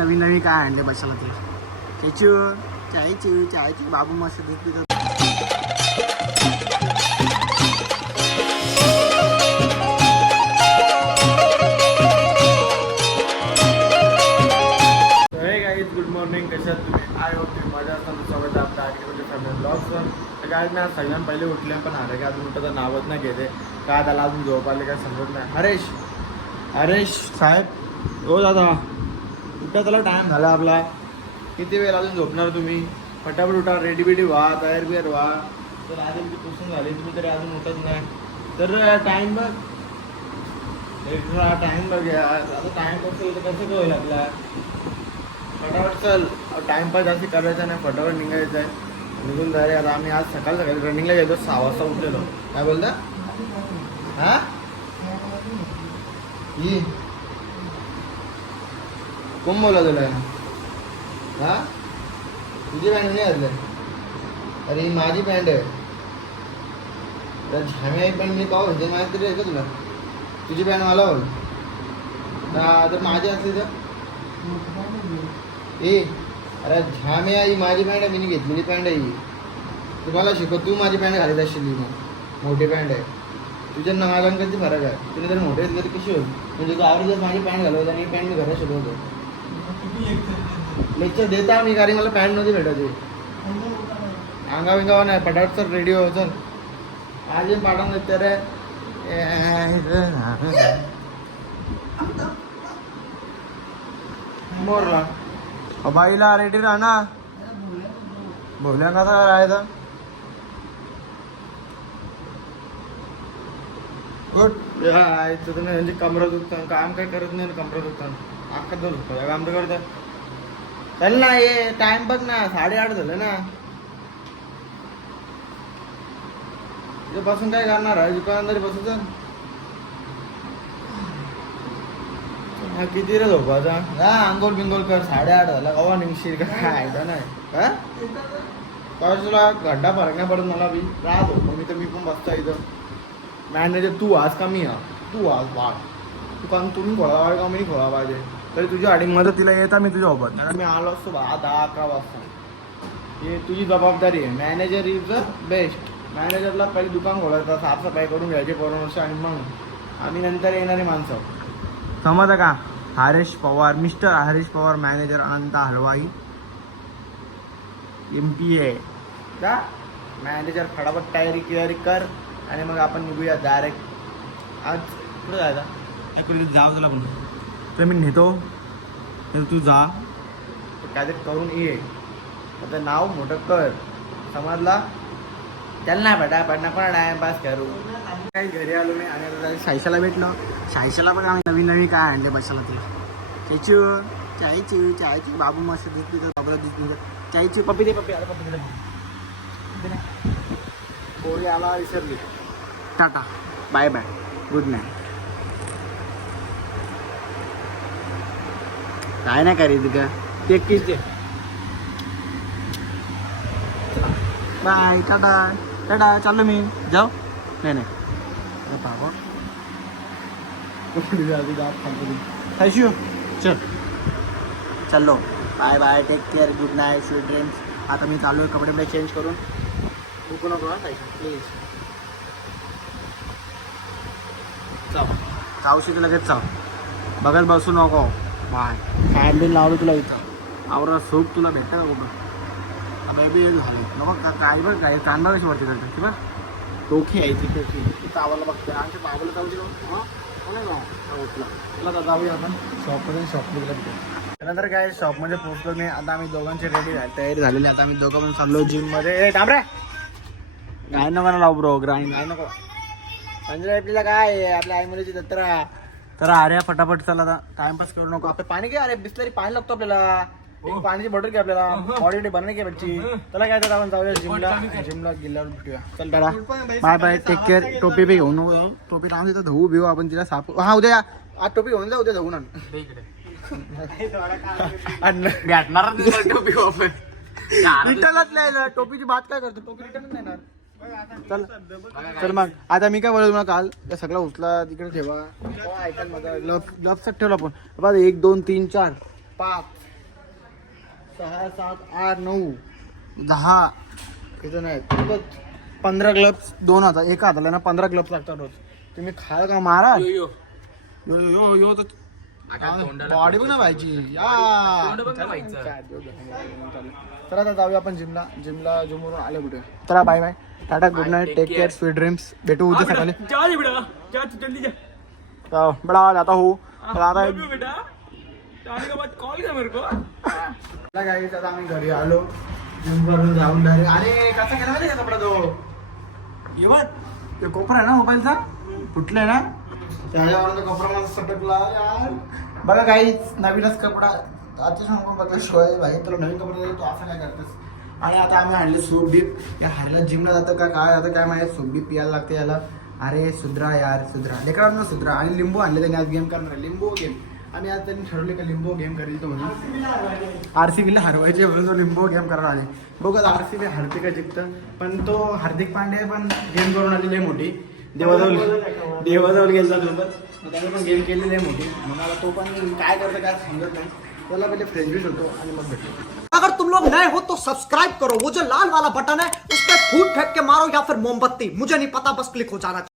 नवीन नवीन काय आणले बसायला ते? चेचू चायचू चायचू बाबू मस्त दूध पितो. हे गाईज गुड मॉर्निंग कशात तुम्ही? आय होप तुम्ही मजा असताना स्वागत आहे आपल्या आजच्या फॅमिली ब्लॉगवर तर काय मी आज पहिले उठले पण आले काय अजून उठं नावच नाही घेते काय त्याला अजून झोप आले काय समजत नाही हरेश हरेश साहेब हो दादा। उठा त्याला टाइम झाला आपला. किती वेळ अजून झोपणार तुम्ही? फटाफट उठा रेडी बिडी व्हा तयार बिअर व्हा. तर अजून ती पुसून झाली तुम्ही तरी अजून उठत नाही. तर टाइम बघ. टाइम बघ यार. आता टाइम कसं कसं होईल आपला? फटाफट चल. टाइमपास जास्त करायचा नाही फटाफट निघायचं आहे. निघून जा आता आम्ही आज सकाळ सकाळी रनिंगला गेलो सहा वाजता उठलेलो. काय बोलता? हा? कोण बोला तुला. हा? तुझी पॅन्ट नाही घातलं. अरे ही माझी पॅन्ट आहे. झाम्या पॅन्ट मी पाहू. ते माझ्या तरी आहे का तुला? तुझी पॅन्ट मला बोल तर माझी असली तर? ए अरे झाम्या ही माझी पॅन्ट आहे. मी घेतलेली पॅन्ट आहे ही. तुम्हाला शिकव तू माझी पॅन्ट घालत असशील मग. मोठी पॅन्ट आहे. तुझ्या नावालांकरची फरक आहे. तुला जर मोठे तर कशी होईल? म्हणजे तू आवडी जर माझी पॅन्ट घालवत आणि ही पॅन्ट मी घरात शिकवतो. लेक्चर देता मी कारण मला पॅन्ट नव्हती भेटायची. अंगा बिंगावा नाही पटाट चल रेडी हो चल. आज पाठवून देते रे मोरला. बाईला रेडी राहा ना बोलल्या कसा राहायचा गुड म्हणजे कमरा दुखतं काम काय करत नाही कमरा दुखतं अख्खा दोन रुपये काम तर. करतं चल ना ये टाइम बघ ना साडेआठ झालं ना. इथे बसून काय करणार आहे? दुकानदारी बसू चल. हा किती रे झोपाचा हा आंघोळ बिंगोल कर साडेआठ झाला. कवा निघशील का? काय का नाही. काय तुला गड्डा फरक नाही पडत मला बी. राहत होतो मी तर मी पण बसतो इथं. मॅनेजर तू आज का मी हा तू आज वाट तू कारण तुम्ही खोळा वाढ का? मी खोळा पाहिजे. तरी तुझ्या मध्ये तिला येता मी तुझ्या सोबत नाही तर मी आलो असतो बा दहा अकरा वाजता. हे तुझी जबाबदारी आहे. मॅनेजर इज द बेस्ट मॅनेजरला पहिले दुकान खोलायचं साफसफाई करून घ्यायची परामर्श आणि मग आम्ही नंतर येणारी माणसं. समजा का? Haresh Pawar mister Haresh Pawar manager Anant Halwai. M P आहे का मॅनेजर फटाफट तयारी क्लिअरी कर आणि मग आपण निघूया डायरेक्ट आज कुठं जायचा? जाऊ तुला पण तर मी नेतो. तर तू जा. काहीतरी करून ये. आता नाव मोठं कर. समजला? त्याला नाही बेटा पडना पण टाइमपास करू. काही घरी आलो मी. आणि आता सायशाला भेटलो. सायशाला पण आम्ही नवीन नवीन काय आणले बसायला ते. चेचू चायची. चायची. बाबू मस्त दिसली तर बाबूला दिसली तर चायची. पप्पी दे पप्पी. आला पप्पी दे. पोरी आला विसरली. Tata. Bye bye. Good night. काय नाही करीत का ते किस दे. Bye tata. टाटा चाललो मी. जाऊ? नाही नाही. अरे बाबा. थँक्यू चल. चाललो. Bye bye. Take care good night sweet dreams आता मी चालू आहे कपडे चेंज करून. भूकू नको प्लीज चाव चावशी लगेच चाव बघत बसू नको. बाय. फॅन बिन लावलं तुला इथं. आवरा सूप तुला भेटतं का कुठं बेबी झाले. नको का काय बघ काय कांदा कशी वरती करते किंवा बघ आहे ती टोकी तिथं आवाला बघते आमच्या बाबाला जाऊ दिलो हां? तुला. जाऊया आपण. शॉपमध्ये शॉपमध्ये त्यानंतर काय शॉपमध्ये पोहोचलो मी. आता आम्ही दोघांची रेडी तयारी झालेली. आता आम्ही दोघं पण चाललो जिममध्ये ए थांब रे. काय नको ना लावू ब्रो ग्राईंड काय नको. म्हणजे आपल्याला काय आहे? आपल्या आई मुलीची जत्रा. तर अरे फटाफट चला आता. टाइमपास करू नको. आपलं पाणी घे अरे बिस्लरी पाणी लागतो आपल्याला. एक पाण्याची बॉटल घे आपल्याला. बॉडी बनणे घे बच्ची चला काय तर आपण जाऊया जिमला जिमला गेल्यावर भेटूया. चल बेडा बाय बाय टेक. केअर टोपी बी घेऊन. टोपी लावून तिथं धुवू बिवू आपण तिला साप हा उद्या आज टोपी घेऊन जाऊ उद्या धुवून आण. भेटणार टोपी रिटर्नच नाही टोपीची बात काय करतो? टोपी रिटर्नच नाही चल चल मग आता मी काय बोलतो मला काल त्या सगळं उचला तिकडे ठेवा ऐकाल माझा ग्लव्ह ग्लव्हसाठी ठेवला आपण बघा एक दोन तीन चार पाच सहा सात आठ नऊ दहा इथं नाही पंधरा ग्लब्स दोन हातात एका हाताला ना पंधरा ग्लब्स लागतात रोज तुम्ही खाल का मारा यो यो यो यो यो तर तोंड बघ ना व्हायचं. तर आता जाऊया आपण जिमला जिमला जिमवरून आले कुठे? चला bye bye tata good night take care sweet dreams भेटू उद्या सकाळी. जा रे बेटा. जा तू जल्दी जा. जाओ, बडा जाता हो तर आता Love you, बेटा. जाने के बाद कॉल कर मेरे को. चला guys, आता आम्ही घरी आलो. जिम करून जाऊन डायरेक्ट अरे कसा केला माहिती कपडा तो? ते कोपरा आहे ना मोबाईलचा? फुटलाय ना? त्याच्यावर तो कपडा माझा सटकला. यार. बघा काही नवीनच कपडा. आता सांगून बघा शिवाय भाई तुला नवीन कपडा तो तू असं काय करतेस? आणि आता आम्ही आणले सूप डीप या हारला जिमला जातं का? काय जातं? काय माहिती? सूप डीप यायला लागते याला. अरे सुधरा यार सुधरा. लेकरांना सुधरा. आणि लिंबू आणले त्यांनी आज गेम करणार आहे. लिंबू गेम आणि आज त्यांनी ठरवले का लिंबू गेम करेल तो म्हणून. आर सी बीला हरवायचे म्हणून तो लिंबो गेम करणार आले. बघत आर सी बी हरते का जिंकतं. पण तो हार्दिक पांडे पण गेम करून आलेली आहे मोठी. देवाजवळ देवाजवळ गेला सोबत मग त्याने पण गेम केलेले आहे मोठी. म्हणाला तो पण काय करतो काय समजत नाही. त्याला पहिले फ्रेंड होतो आणि मग भेटतो अगर तुम लोग नए हो तो सब्सक्राइब करो. वो जो लाल वाला बटन है उस पर फूट फेंक के मारो या फिर मोमबत्ती. मुझे नहीं पता बस क्लिक हो जाना चाहिए।